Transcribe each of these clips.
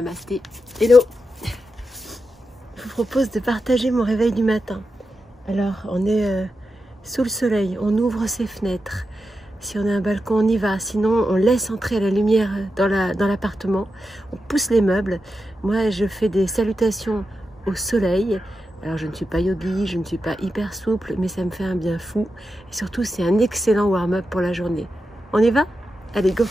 Namasté. Hello. Je vous propose de partager mon réveil du matin. Alors, on est sous le soleil, on ouvre ses fenêtres. Si on a un balcon, on y va. Sinon, on laisse entrer la lumière dans l'appartement. On pousse les meubles. Moi, je fais des salutations au soleil. Alors, je ne suis pas yogi, je ne suis pas hyper souple, mais ça me fait un bien fou. Et surtout, c'est un excellent warm-up pour la journée. On y va? Allez, go!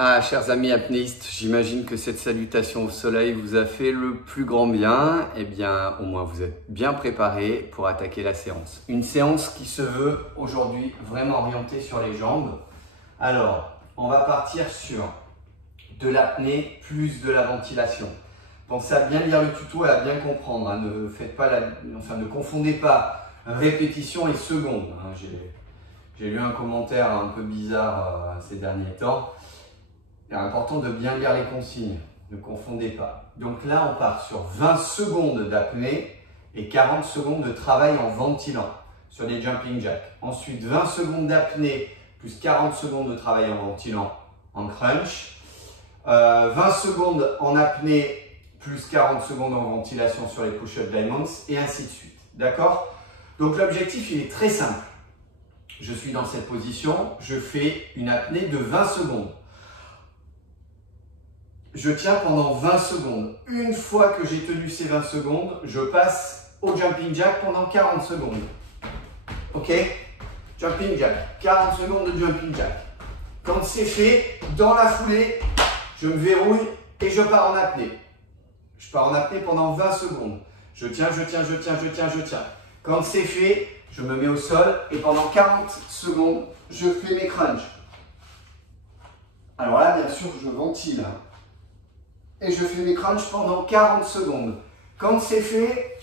Ah, chers amis apnéistes, j'imagine que cette salutation au soleil vous a fait le plus grand bien. Eh bien, au moins vous êtes bien préparés pour attaquer la séance. Une séance qui se veut aujourd'hui vraiment orientée sur les jambes. Alors, on va partir sur de l'apnée plus de la ventilation. Pensez à bien lire le tuto et à bien comprendre. Hein. Ne faites pas ne confondez pas répétition et seconde. Hein. J'ai lu un commentaire un peu bizarre ces derniers temps. Il est important de bien lire les consignes, ne confondez pas. Donc là, on part sur 20 secondes d'apnée et 40 secondes de travail en ventilant sur les jumping jacks. Ensuite, 20 secondes d'apnée plus 40 secondes de travail en ventilant en crunch. 20 secondes en apnée plus 40 secondes en ventilation sur les push-up diamonds, et ainsi de suite. D'accord? Donc l'objectif, il est très simple. Je suis dans cette position, je fais une apnée de 20 secondes. Je tiens pendant 20 secondes. Une fois que j'ai tenu ces 20 secondes, je passe au jumping jack pendant 40 secondes. Ok? Jumping jack, 40 secondes de jumping jack. Quand c'est fait, dans la foulée, je me verrouille et je pars en apnée. Je pars en apnée pendant 20 secondes. Je tiens, je tiens, je tiens, je tiens, je tiens. Quand c'est fait, je me mets au sol et pendant 40 secondes, je fais mes crunchs. Alors là, bien sûr, je ventile. Et je fais mes crunchs pendant 40 secondes. Quand c'est fait,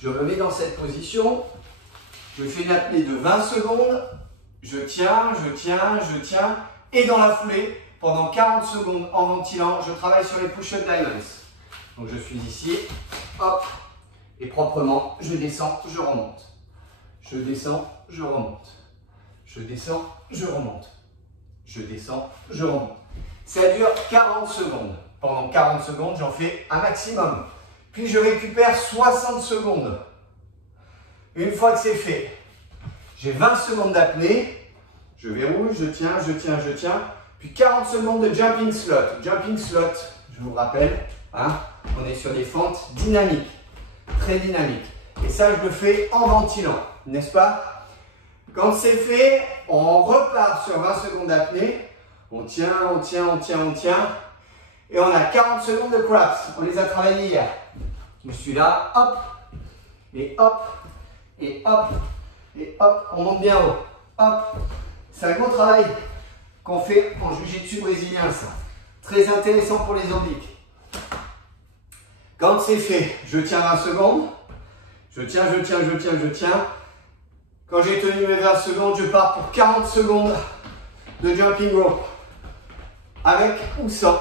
je me mets dans cette position. Je fais une apnée de 20 secondes. Je tiens, je tiens, je tiens. Et dans la foulée, pendant 40 secondes en ventilant, je travaille sur les push-up diamonds. Donc je suis ici, hop, et proprement, je descends, je remonte. Je descends, je remonte. Je descends, je remonte. Je descends, je remonte. Ça dure 40 secondes. Pendant 40 secondes, j'en fais un maximum. Puis je récupère 60 secondes. Une fois que c'est fait, j'ai 20 secondes d'apnée. Je verrouille, je tiens, je tiens, je tiens. Puis 40 secondes de jumping slot. Jumping slot, je vous rappelle, hein, on est sur des fentes dynamiques, très dynamiques. Et ça, je le fais en ventilant, n'est-ce pas? Quand c'est fait, on repart sur 20 secondes d'apnée. On tient, on tient, on tient, on tient. Et on a 40 secondes de craps. On les a travaillés hier. Je suis là, hop, et hop, et hop, et hop. On monte bien haut. Hop. C'est un gros travail qu'on fait en jiu-jitsu brésilien, ça. Très intéressant pour les obliques. Quand c'est fait, je tiens 20 secondes. Je tiens, je tiens, je tiens, je tiens. Quand j'ai tenu mes 20 secondes, je pars pour 40 secondes de jumping rope. Avec ou sans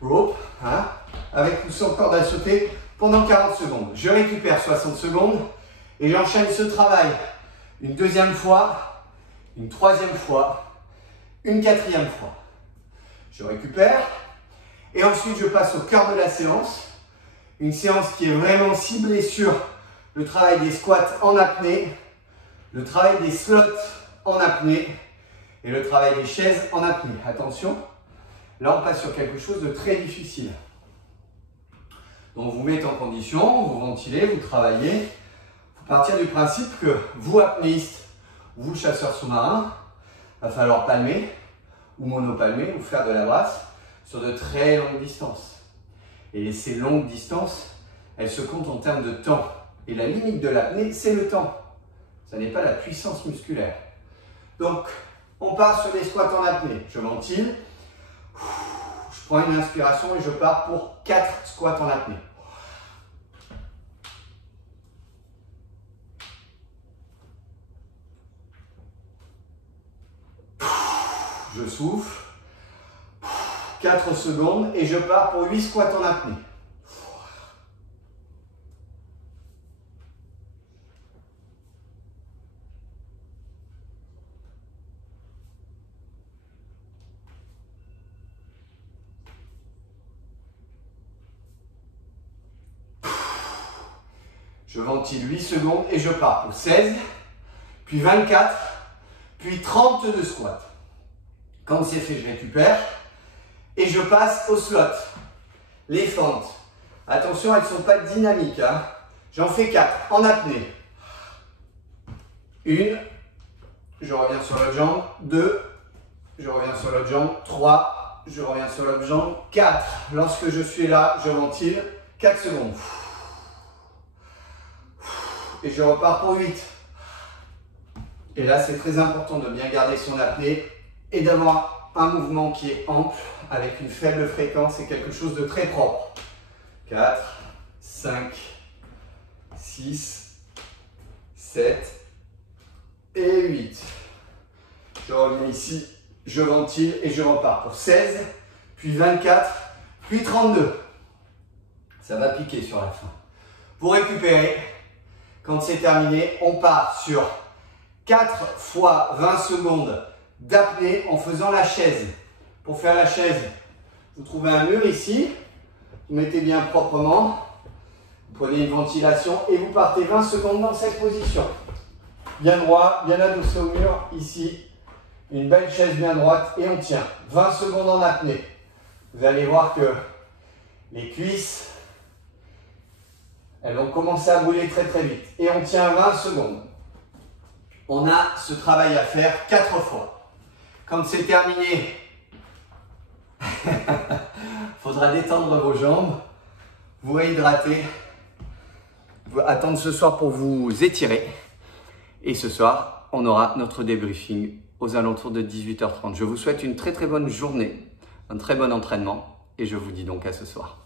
rope, hein, avec ou sans corde à sauter pendant 40 secondes. Je récupère 60 secondes et j'enchaîne ce travail une deuxième fois, une troisième fois, une quatrième fois. Je récupère et ensuite je passe au cœur de la séance. Une séance qui est vraiment ciblée sur le travail des squats en apnée, le travail des slots en apnée et le travail des chaises en apnée. Attention, là on passe sur quelque chose de très difficile. Donc vous mettez en condition, vous ventilez, vous travaillez. Il faut partir du principe que vous apnéistes, vous chasseurs sous-marins, il va falloir palmer ou monopalmer ou faire de la brasse sur de très longues distances. Et ces longues distances, elles se comptent en termes de temps. Et la limite de l'apnée, c'est le temps. Ça n'est pas la puissance musculaire. Donc, on part sur des squats en apnée. Je ventile. Je prends une inspiration et je pars pour 4 squats en apnée. Je souffle. 4 secondes et je pars pour 8 squats en apnée. Je ventile 8 secondes et je pars pour 16, puis 24, puis 32 squats. Quand c'est fait, je récupère. Et je passe au slot. Les fentes. Attention, elles ne sont pas dynamiques. Hein. J'en fais 4 en apnée. 1. Je reviens sur l'autre jambe. 2. Je reviens sur l'autre jambe. 3. Je reviens sur l'autre jambe. 4. Lorsque je suis là, je ventile. 4 secondes. Et je repars pour 8. Et là, c'est très important de bien garder son apnée et d'avoir un mouvement qui est ample avec une faible fréquence et quelque chose de très propre. 4, 5, 6, 7 et 8. Je reviens ici, je ventile et je repars pour 16, puis 24, puis 32. Ça va piquer sur la fin. Pour récupérer, quand c'est terminé, on part sur 4 fois 20 secondes d'apnée en faisant la chaise. Pour faire la chaise, vous trouvez un mur ici, Vous mettez bien proprement. Vous prenez une ventilation et vous partez 20 secondes dans cette position. Bien droit, bien adossé au mur, ici. Une belle chaise bien droite et on tient. 20 secondes en apnée. Vous allez voir que les cuisses, elles vont commencer à brûler très très vite. Et on tient 20 secondes. On a ce travail à faire 4 fois. Quand c'est terminé, il faudra détendre vos jambes, vous réhydrater, attendre ce soir pour vous étirer. Et ce soir, on aura notre débriefing aux alentours de 18h30. Je vous souhaite une très très bonne journée, un très bon entraînement et je vous dis donc à ce soir.